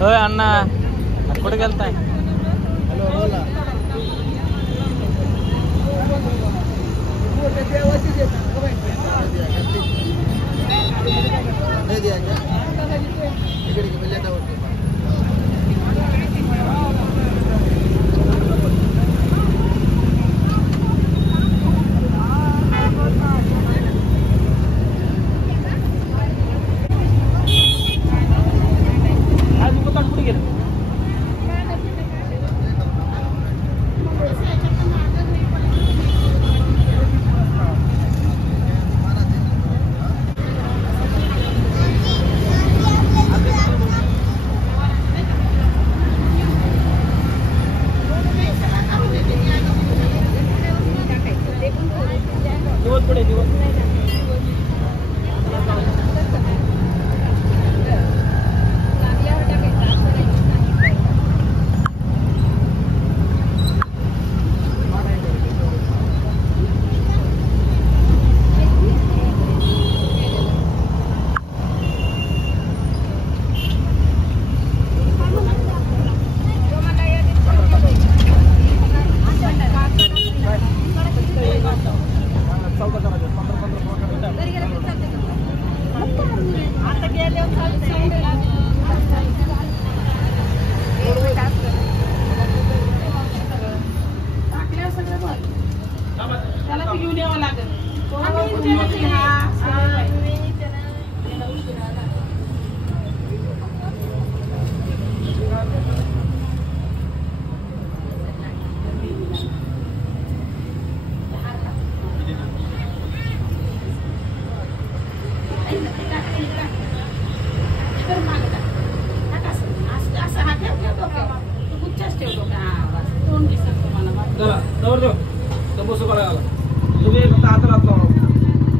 होय अण्णा कुठे गेलताय?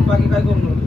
बाकी काय करू नका.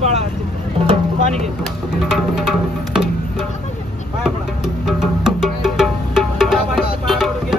बाळा पाणी घे. पाया पडा. पाया पडू घ्या.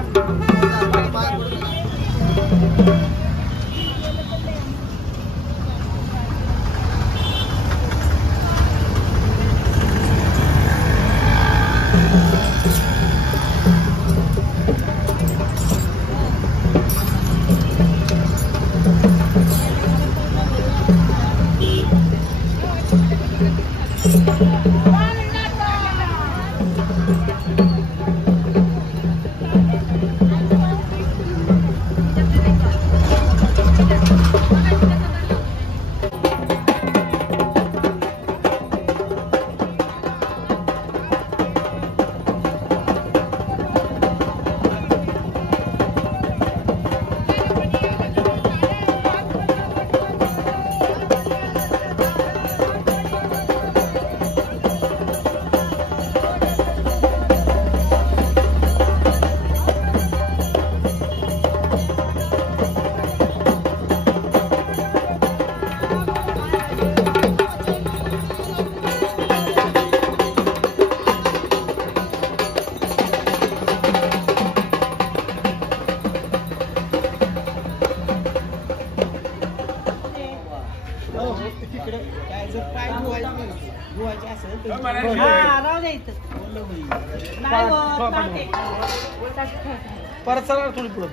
परत चला थोडी पुढं.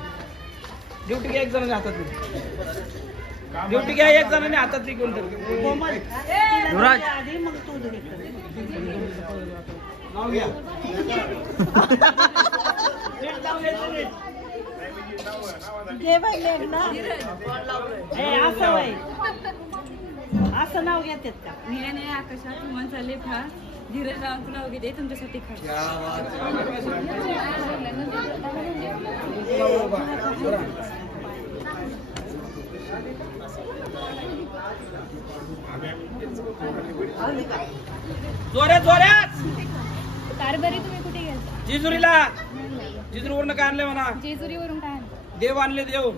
ड्युटी घ्या एक जणांनी हातात. ड्युटी घ्या एक जणांनी हातात घेऊन. असं नाव घेतात का? निराने आकाशात मन चालले फार. धीरज रावांचं नाव घेते तुमच्यासाठी खास. जोऱ्यात जोऱ्यात. कारभारी तुम्ही कुठे गेलता? जेजुरीला. जेजुरीवरून काय आणले म्हणा? जेजुरीवरून काय आणलं? देव आणले. देव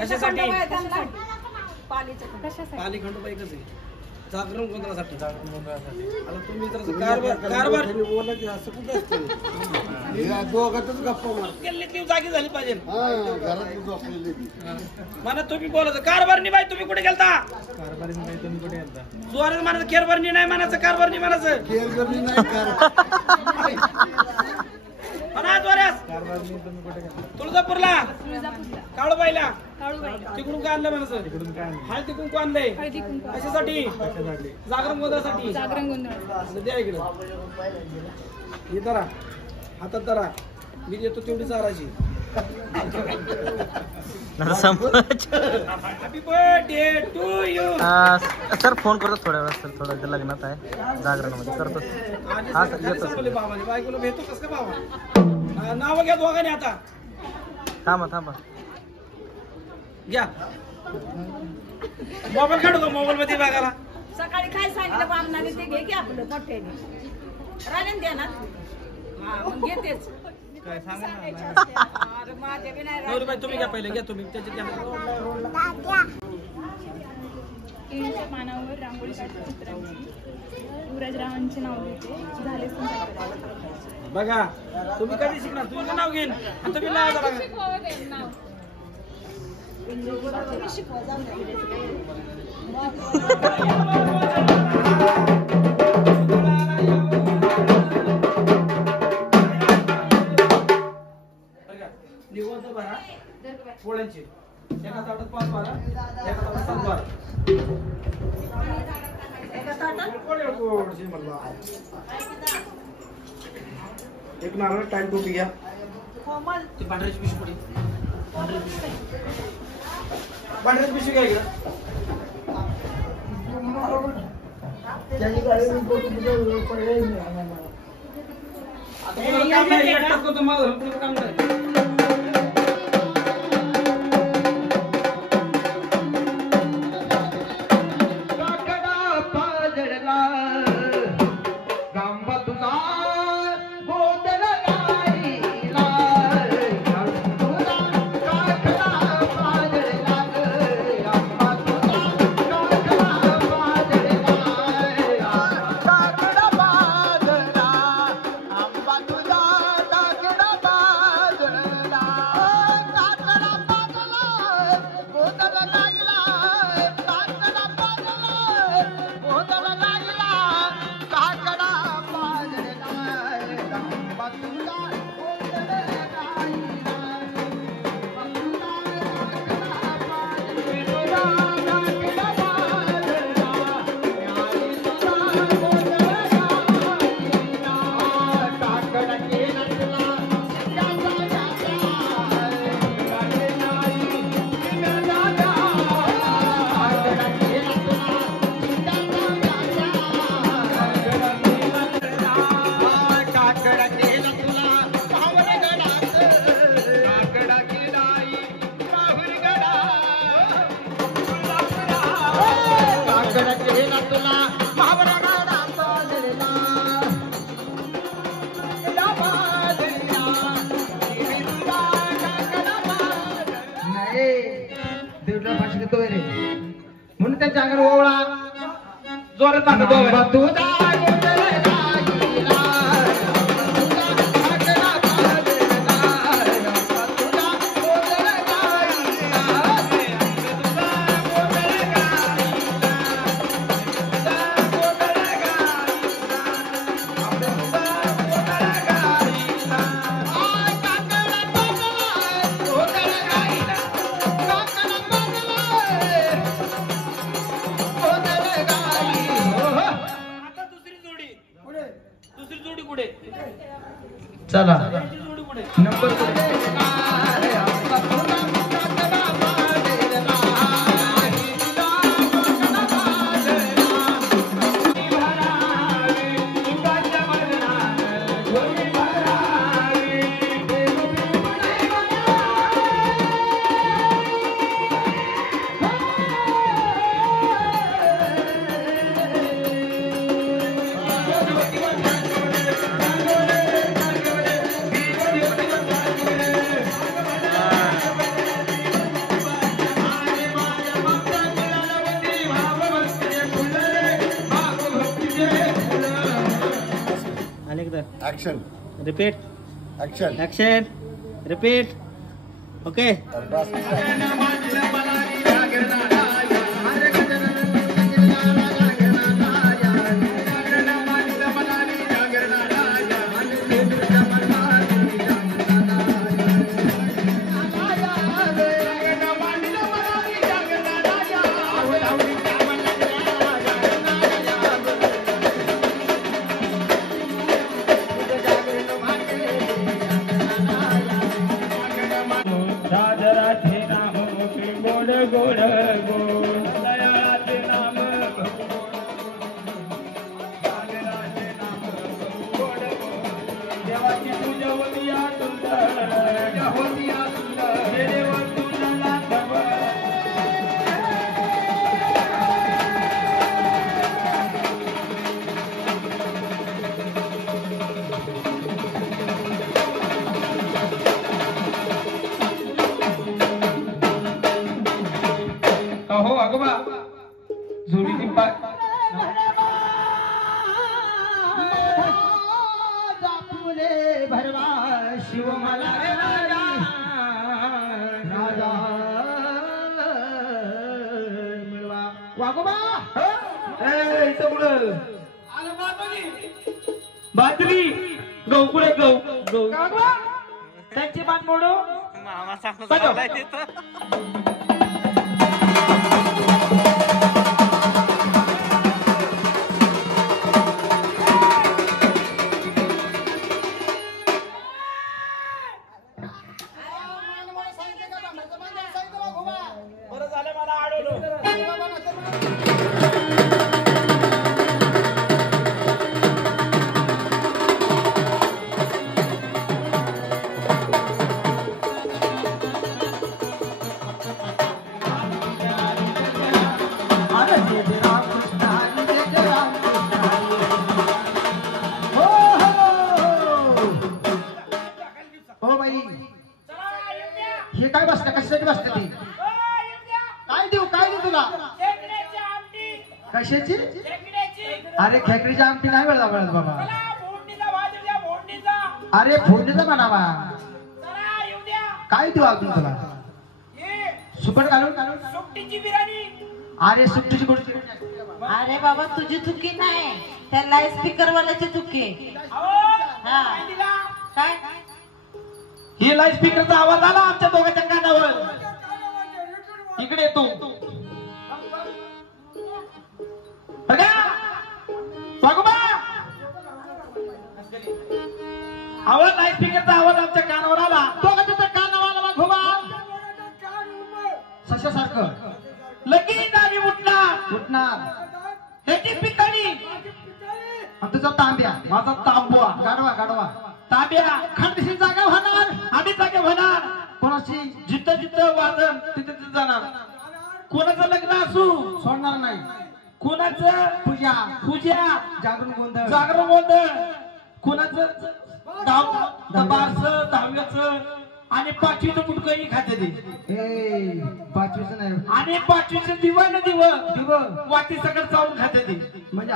कशासाठी? कशासाठी? पाली खंडोबा एकच आहे. जागरण गोंधळासाठी. आता तुम्ही तर कारभार दोघातच गप्पा मार केली ती जागी झाली पाहिजे. घरात झोपलेली मला तुम्ही बोलायचं कारभारनी बाई तुम्ही कुठे गेलता? कारभारी नाही तुम्ही कुठे गेलता? जोरात म्हणायचं केरभरणी नाही म्हणायचं कारभारनी म्हणायचं. केरगरनी नाही म्हणा जोऱ्यात. कारभारी तुम्ही कुठे गेलता? तुळजापूरला. तुळजापूरला. काळूबाईला. काळूबाईला. तिकडून काय आणलं म्हणायचं? तिकडून काय आणलं? हळदी कुंकू आणलंय. हळदी कुंकू. कशासाठी? कशासाठी? जागरण गोंधळासाठी. जागरण गोंधळ. द्या इकडे. हे धरा हातात धरा. मी देतो तेवढी चाराची. Happy birthday to you. Sir phone करतो थोड्या वेळात. सर थोडं लग्नात आहे जागरणामध्ये करतो. हा सर येतो. बाबाने बायकोला भेटतो कस का बाबा? नाव घ्या दोघांनी आता. थांबा थांबा. घ्या मोबाईल काढू का? मोबाईल मध्ये बघायला. सकाळी काय सांगितलं बामणाने ते घे की आपलं मोठ्याने. राहिलं द्या ना. मग घेतेच. काय सांगा ना. अरे माझे बी नाही नवरीबाई तुम्ही घ्या पहिले. घ्या तुम्ही त्याच्यात घ्या. केळीच्या पानावर रांगोळी काढते चित्रांची. युवराज रावांचे नाव घेते. झाले बघा तुम्ही कधी शिकणार? तुमचं नाव घेईन आणि तुम्ही नाव बघा. शिकवा जाऊन निवड भरा पोळ्यांची. एका ताटात 5 बारा, एका ताटात 7 बारा. एक नारळ टाइम टोपी घ्या. ती पांढऱ्याची पिशवी पडी. पांढऱ्याची पिशवी घ्या इकडं. काम नाही एकटाच करतो माझं पुढचं काम नाही. त्या जागर ओवळा जोरात पाठवतो चला number action repeat action action repeat okay हो अगोबा जोडीची भरवा शिव मला राजा मिळवा वागोबा बाजरी गहू पुढे गहू त्यांची मान मोडू हे काय बसतं कशासाठी बसतं ते काय देऊ तुला कशाची अरे खेकडीची आमटी नाही वेळ लागत बाबा अरे फोडणीचा म्हणावा काय देऊ अजून तुला सुकट घालून अरे सुट्टीची गोष्टी अरे बाबा तुझी चुकी नाही त्या लाईट स्पीकर वाल्याची चुकी हा काय ही लाईट स्पीकरचा आवाज आला आमच्या दोघांच्या कानावर इकडे तू आवाज लाईट स्पीकरचा आवाज आमच्या कानावर आला दोघांच्या कानावर आला घोबा सशासारखं लगेच आम्ही उठणार त्याची पितळी तुझा तांब्या माझा तांबवा गाडवा ताब्या खंडशी जागा होणार आम्ही जागा होणार कोणाची जिथं वाजन तिथे जाणार कोणाचं लग्न असू सोडणार नाही कोणाचं पूजा जागरण गोंधळ कोणाचं दहाव्याचं आणि 5वीचं पुटकंही खाते ते. ए 5वीचं नाही आणि 5वीचं दिव ना दिव वाटी सगळं चावून खाते ते. म्हणजे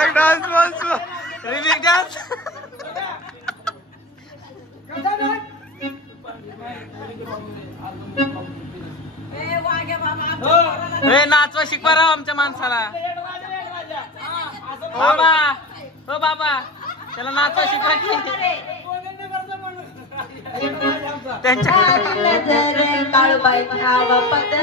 एक डान्स बस रिमिक्स डान्स. ए नाचवा शिकवा राव आमच्या माणसाला. बाबा हो बाबा त्याला नाचवा शिकवा की त्यांच्या काळूबाई म्हणावा पद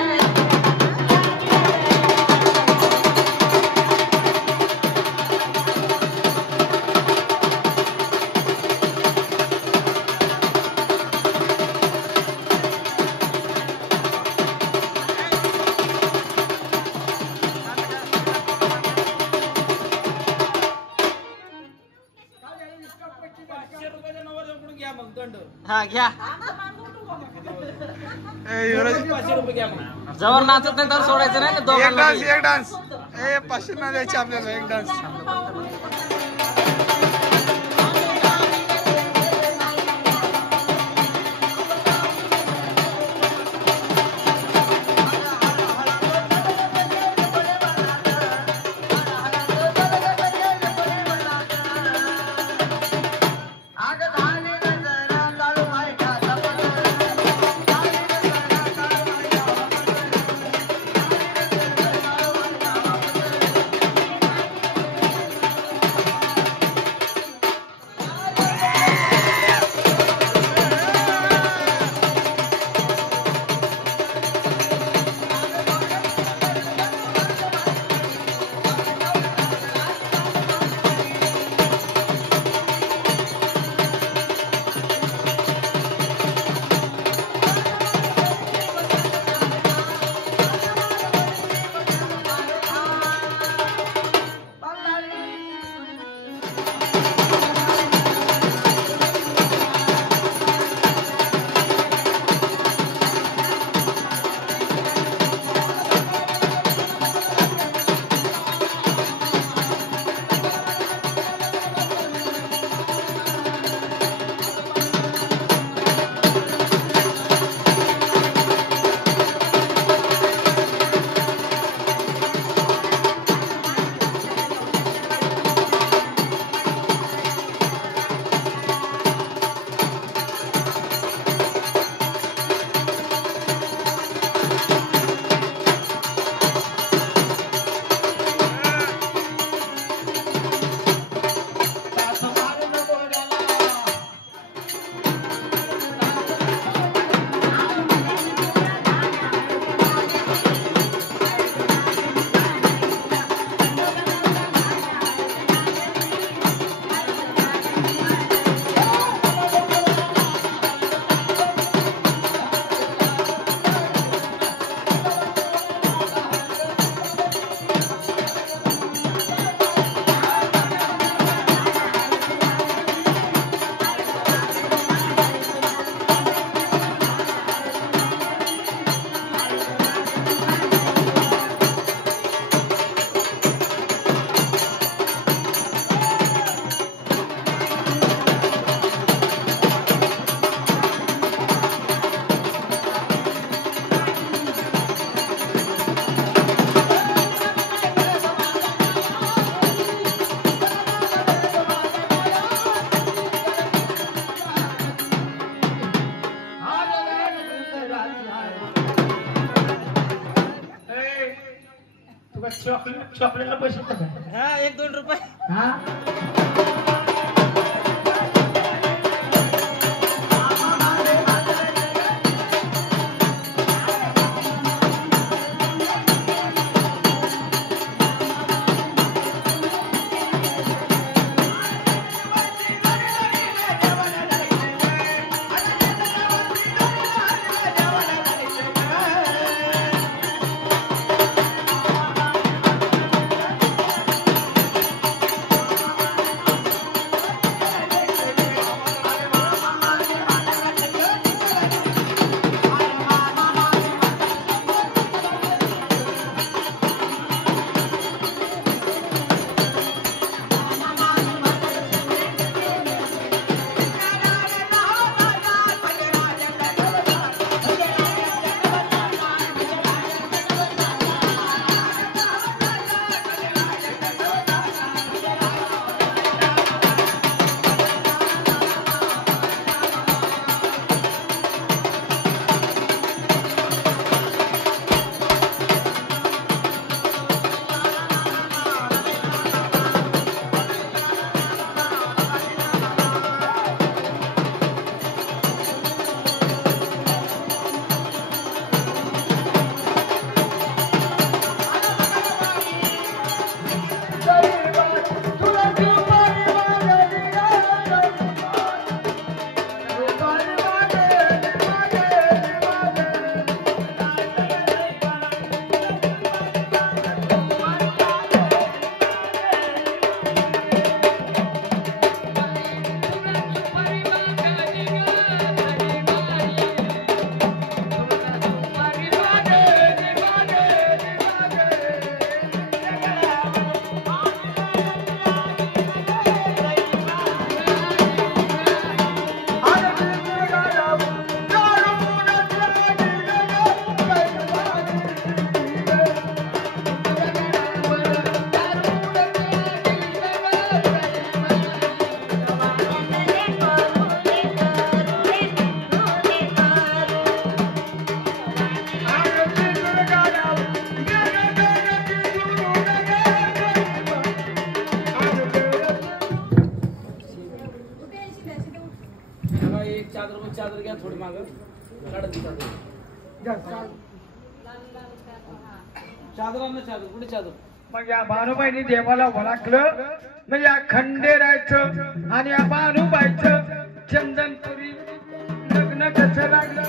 हा घ्या. जवळ नाचत नाही तर सोडायचं नाही. दोघांना एक डान्स 500 ना द्यायचे आपल्याला एक डान्स. चॉकलेटला पैसे देतात का? हा 1-2 रुपये. हा चादर घ्या थोडी माग काढत चादर कुठे चादर. मग या भानुबाईनी देवाला ओळखलं मग या खंडेरायचं आणि या भानुबाईचं चंदनपुरी लग्न कसं लागलं.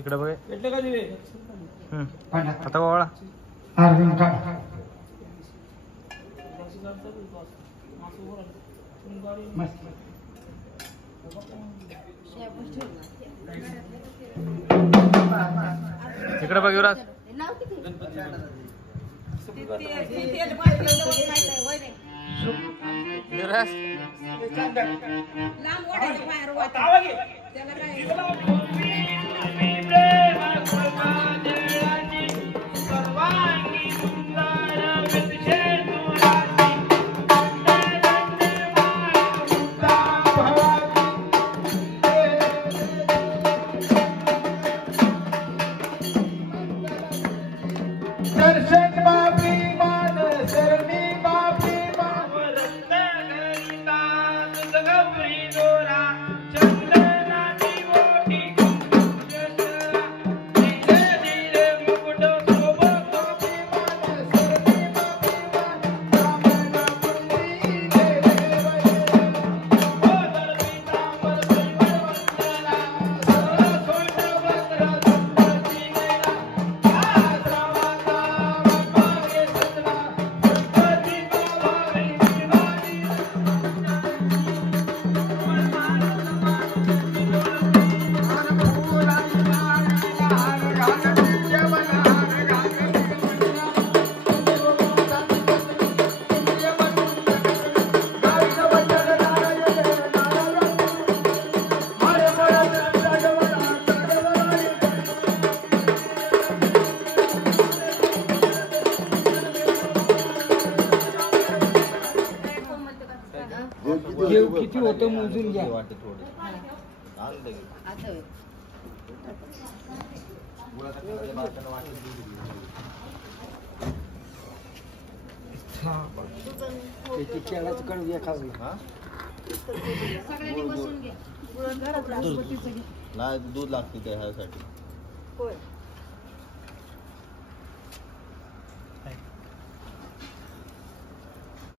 इकडे बघ. भेटले का दिवे? आता ओवाळा. अर्जुन काढ. मस्त. इकडे बघ युवराज. तेल पाठवलं माहिती आहे, होय रे. युवराज लांब ओढायचं बाहेर वाटतं. आवा घे. त्याला काय दर्शन बापी मान शरणी बापी मान गौरी दोरा चंदनाची मोठी धीरे धीरे मुकुट सोबत बापी मान शरणी बापी मान रामना पुंडी देवे ओ दर्पिता परमेश्वर वंदना सरस्वती वंदना संपत्ती किती होतं मोजून घ्या. केळाचं कण एखादं. नाही दूध लागते त्या ह्यासाठी.